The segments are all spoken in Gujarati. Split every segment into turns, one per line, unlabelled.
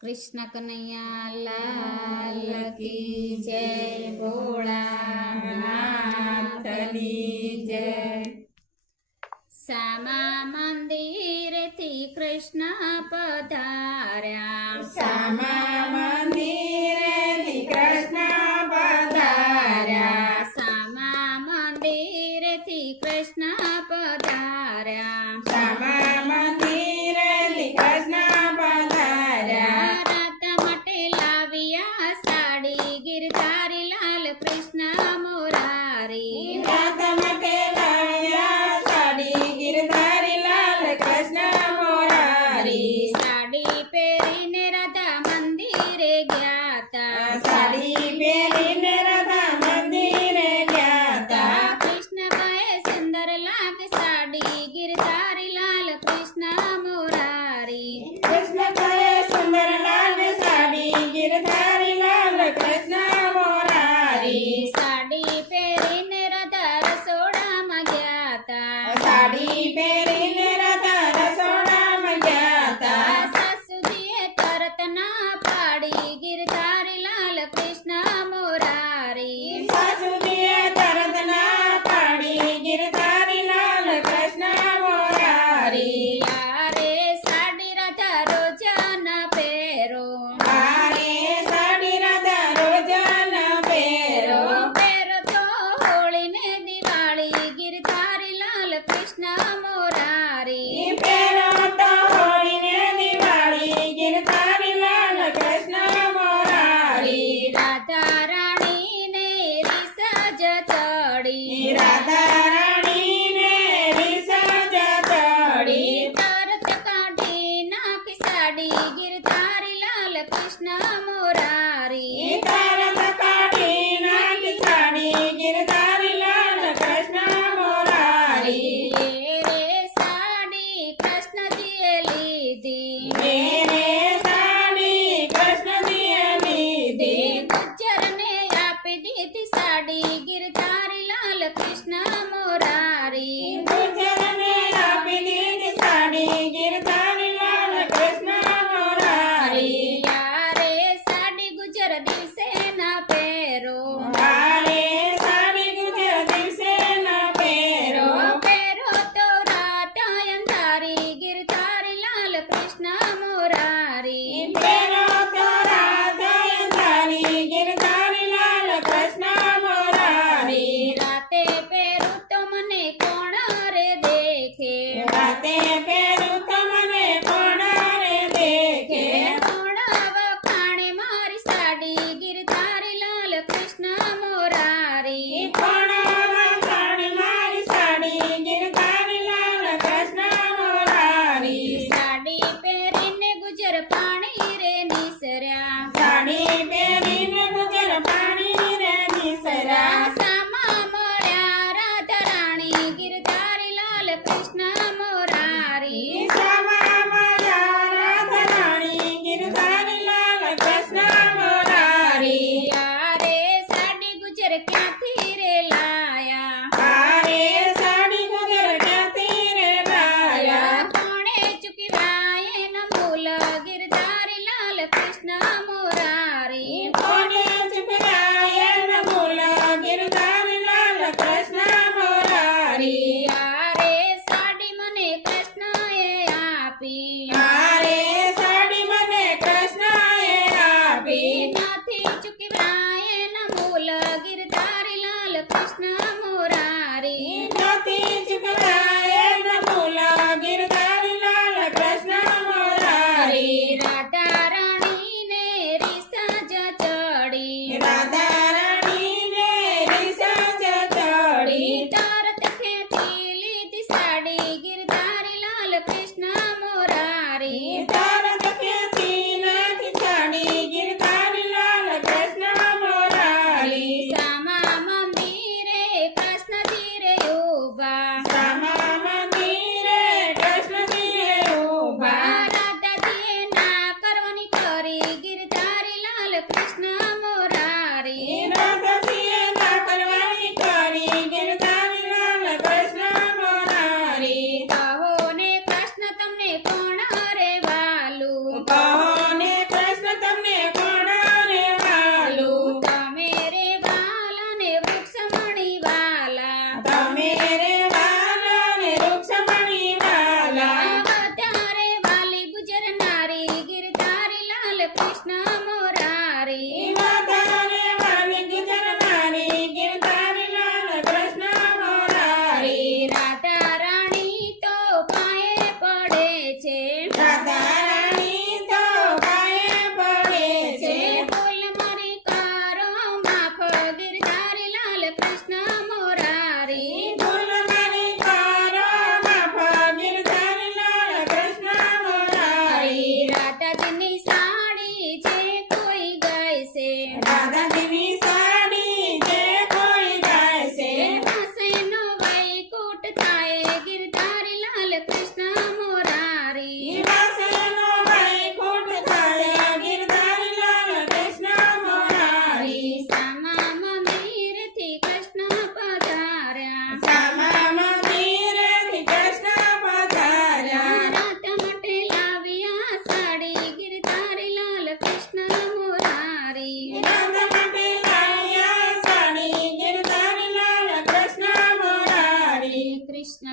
કૃષ્ણ કનૈયા લાલ કી જય ભોળાનાથની જય. સામા મંદિરથી કૃષ્ણ પધાર્યા.
સામા મંદિરથી કૃષ્ણ પધાર્યા.
સામા મંદિરથી કૃષ્ણ પધાર્યા. સામા મંદિર તારી
રાત સાડી ગિરધારી લાલ કૃષ્ણ મોરારી.
સાડી પહેરીને રાધા મંદિરે ગયા તા.
સાડી પહેરીને
Daddy. Yeah. સાગર તારે લાલ કૃષ્ણ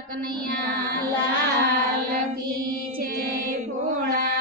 કનૈયા લાલ કી છે જય